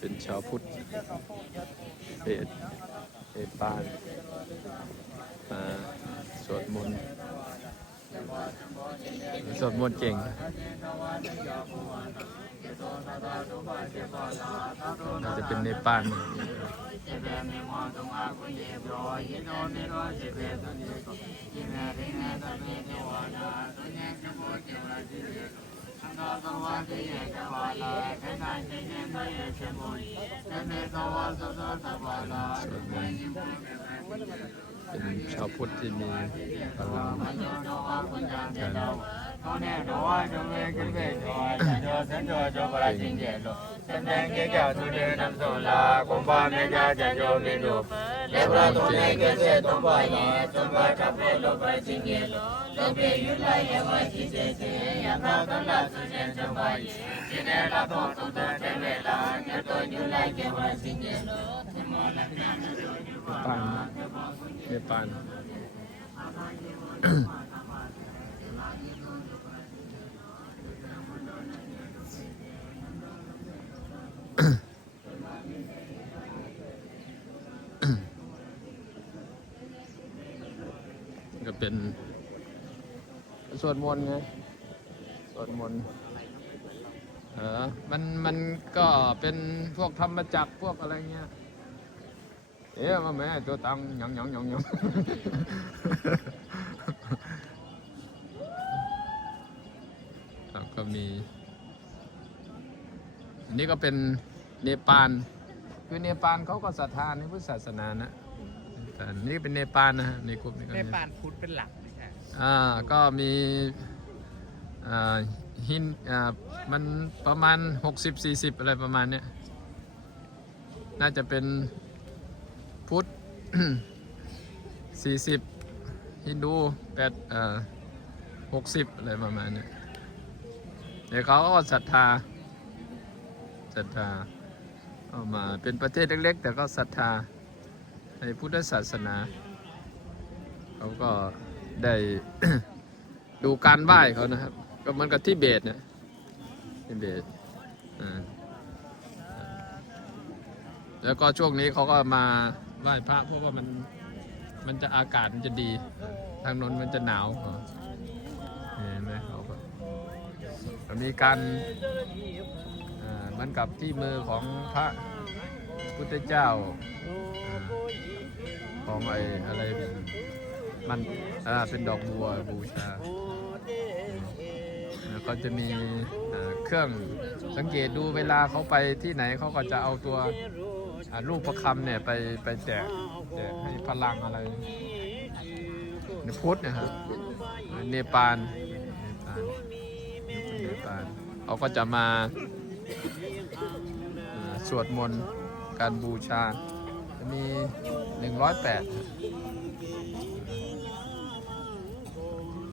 เป็นชาวพุทธเศษเศษปานมาสวดมนต์สวดมนต์เก่งน่าจะเป็นเนปาล ตวะติเวะลาเทนันติเนมเยชมุนเทเนตาสุเมยิมุนเป็นชาวพุทธที่มีพลังกันเขาแน่นอนจงเวกิเวกโดยโเสันโยโยปราชินเยโเส้นแดงเกี่ยวกับทุเดนัำโซลาคุมบาเมกาจะโยนมิโนเลวราตุเนเกเสตุบายโจ lupa chingelo, lupe yula yewa chitete, yata kala sune chabaye, chinela koto to temela, nyato yula yewa chingelo, tumona kyanyo to yubana, Nepal. Nepal. เนปาลก็เป็นสวดมนต์ไงสวดมนต์เออมันมันก็เป็นพวกธรรมจักรพวกอะไรเงี้ยเอ๊ะมาแม่ตัวตังหยังหยังหยังหยังครับก็มี อันนี้ก็เป็นเนปาลคือเนปาลเขาก็ศรัทธาในพุทธศาสนานะ แต่นี่เป็นเนปาลนะฮะในกลุ่มนี้ก็ในเนปานพุทธเป็นหลักไม่ใช่อ่าก็มีอ่าหินอ่ามันประมาณ 60-40 อะไรประมาณเนี้ยน่าจะเป็นพุทธสี่สิบฮินดูแปดเอ่อหกสิบอะไรประมาณเนี้ยเดี๋ยวเขาก็ศรัทธาศรัทธาเอามาเป็นประเทศเล็กๆ แต่ก็ศรัทธา ในพุทธศาสนาเขาก็ได้ ดูการไหว้เขานะครับ ก็เหมือนกับที่เบตเนี่ยที่เบตอ่าแล้วก็ช่วงนี้เขาก็มาไหว้พระเพราะว่ามันมันจะอากาศมันจะดี ทางนนมันจะหนาวเห็นไหมเขาก็มีการอ่าเหมือนกับที่มือของพระ พุทธเจ้าอของไอ้อะไรมันอ่าเป็นดอกบัวบูชาแล้วก็จะมีเครื่องสังเกตดูเวลาเขาไปที่ไหนเขาก็จะเอาตัวลูกประคำเนี่ยไปไปแจกแจกให้พลังอะไรในพุทธเนะครับเนปาลเนปาลเนปาลเขาก็จะมาอ่าสวดมนต์ การบูชา จะมี 108